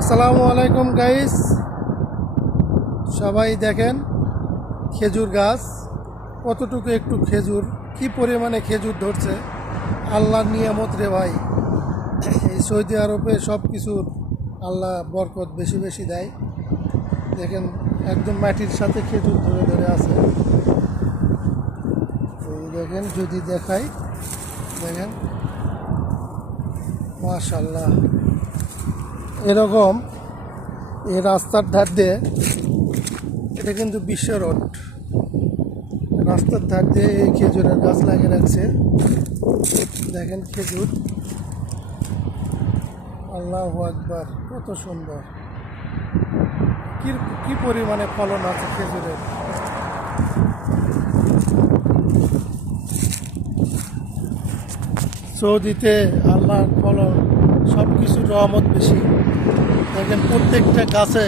আসসালামু আলাইকুম গাইস, সবাই দেখেন খেজুর গাছ কতটুকু, একটু খেজুর কি পরিমাণে খেজুর ধরছে। আল্লাহর নিয়ামত রে ভাই। এই সৌদি আরবে সব কিছুর আল্লাহ বরকত বেশি বেশি দেয়। দেখেন একদম মাটির সাথে খেজুর ধরে ধরে আছে। এই দেখেন, যদি দেখাই, দেখেন মাশাআল্লাহ। এরকম এই রাস্তার ধার দিয়ে, এটা কিন্তু বিশ্ব রোড, রাস্তার ধার দিয়ে এই খেজুরের গাছ লাগিয়ে রাখছে। দেখেন খেজুর, আল্লাহু আকবার, কত সুন্দর, কি কি পরিমাণে ফলন আছে খেজুরের। সৌদিতে আল্লাহর ফলন, সব কিছুর রহমত বেশি। দেখেন প্রত্যেকটা গাছে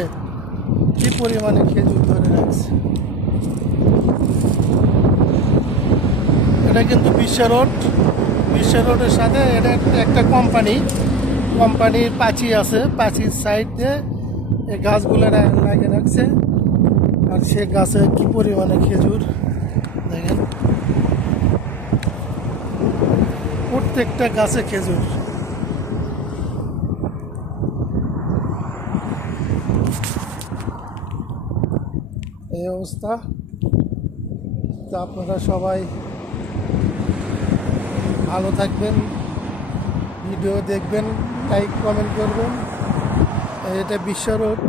কি পরিমাণে খেজুর ধরে রাখছে। এটা কিন্তু বিশ্ব রোড, বিশ্ব রোডের সাথে এটা একটা কোম্পানির পাঁচি আছে, পাঁচির সাইড দিয়ে এই গাছগুলো লাগিয়ে রাখছে। আর সে গাছে কি পরিমাণে খেজুর, দেখেন প্রত্যেকটা গাছে খেজুর। এই অবস্থা। তো আপনারা সবাই ভালো থাকবেন, ভিডিও দেখবেন, লাইক কমেন্ট করবেন। এটা বিশ্ব রোড।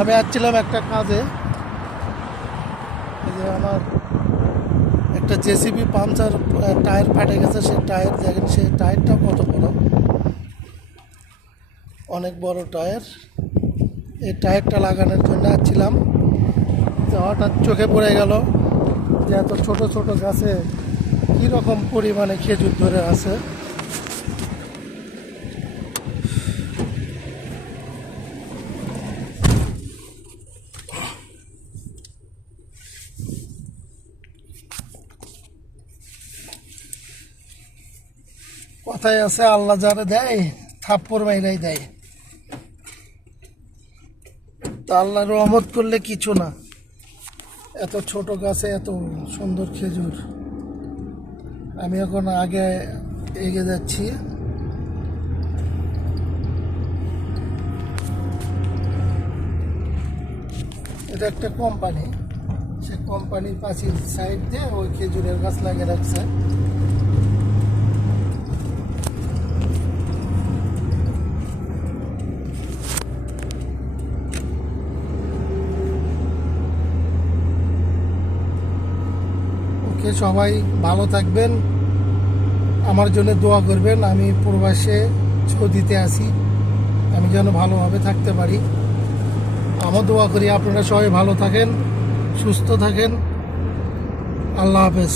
আমি আসছিলাম একটা কাজে, এই যে আমার একটা জেসিবি পাংচার, টায়ার ফাটে গেছে। সেই টায়ার দেখেন, সেই টায়ারটা কত বড়, অনেক বড় টায়ার। এই টায়ারটা লাগানোর জন্য আসছিলাম, তো হঠাৎ চোখে পড়ে গেল যে এত ছোট ছোট গাছে কীরকম পরিমাণে খেজুর ধরে আছে। কথায় আছে, আল্লাহ যারা দেয় থাপ্পড় মাইরাই দেয়। তা আল্লাহ রহমত করলে কিছু না, এত ছোট গাছে এত সুন্দর খেজুর। আমি এখন আগে এগিয়ে যাচ্ছি। এটা একটা কোম্পানি, সে কোম্পানির পাশের সাইড দিয়ে ওই খেজুরের গাছ লাগিয়ে রাখছে। ওকে, সবাই ভালো থাকবেন, আমার জন্য দোয়া করবেন। আমি প্রবাসে সৌদিতে আছি, আমি যেন ভালোভাবে থাকতে পারি। আমার দোয়া করি আপনারা সবাই ভালো থাকেন, সুস্থ থাকেন। আল্লাহ হাফেজ।